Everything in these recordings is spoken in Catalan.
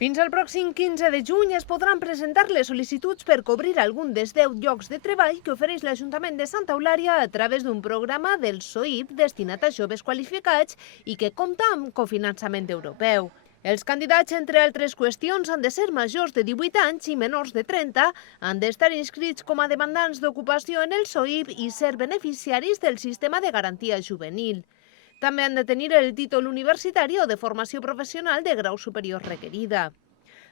Fins al pròxim 15 de juny es podran presentar les sol·licituds per cobrir algun dels 10 llocs de treball que ofereix l'Ajuntament de Santa Eulàlia a través d'un programa del SOIP destinat a joves qualificats i que compta amb cofinançament europeu. Els candidats, entre altres qüestions, han de ser majors de 18 anys i menors de 30, han d'estar inscrits com a demandants d'ocupació en el SOIP i ser beneficiaris del sistema de garantia juvenil. També han de tenir el títol universitari o de formació professional de grau superior requerida.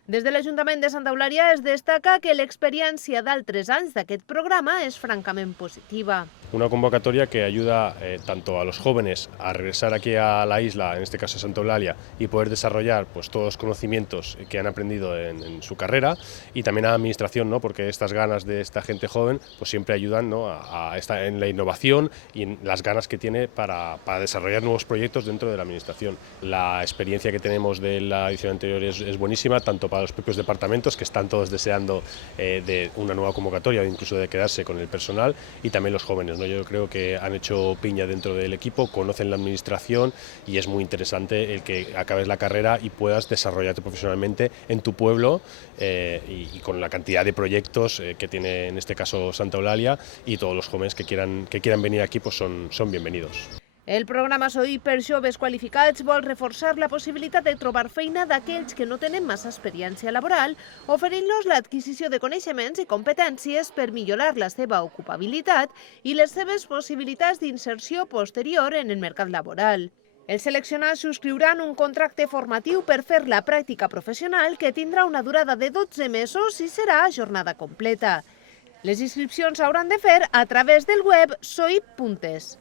Des de l'Ajuntament de Santa Eulàlia es destaca que l'experiència d'altres anys d'aquest programa és francament positiva. Una convocatoria que ayuda tanto a los jóvenes a regresar aquí a la isla, en este caso a Santa Eulalia, y poder desarrollar pues, todos los conocimientos que han aprendido en su carrera, y también a la administración, ¿no? Porque estas ganas de esta gente joven pues, siempre ayudan, ¿no? a estar en la innovación y en las ganas que tiene para desarrollar nuevos proyectos dentro de la administración. La experiencia que tenemos de la edición anterior es buenísima, tanto para los propios departamentos, que están todos deseando de una nueva convocatoria o incluso de quedarse con el personal, y también los jóvenes. Yo creo que han hecho piña dentro del equipo, conocen la administración y es muy interesante el que acabes la carrera y puedas desarrollarte profesionalmente en tu pueblo y con la cantidad de proyectos que tiene en este caso Santa Eulàlia, y todos los jóvenes que quieran venir aquí pues son bienvenidos. El programa SOIP per joves qualificats vol reforçar la possibilitat de trobar feina d'aquells que no tenen massa experiència laboral, oferint-los l'adquisició de coneixements i competències per millorar la seva ocupabilitat i les seves possibilitats d'inserció posterior en el mercat laboral. Els seleccionats subscriuran un contracte formatiu per fer la pràctica professional que tindrà una durada de 12 mesos i serà a jornada completa. Les inscripcions s'hauran de fer a través del web soip.es.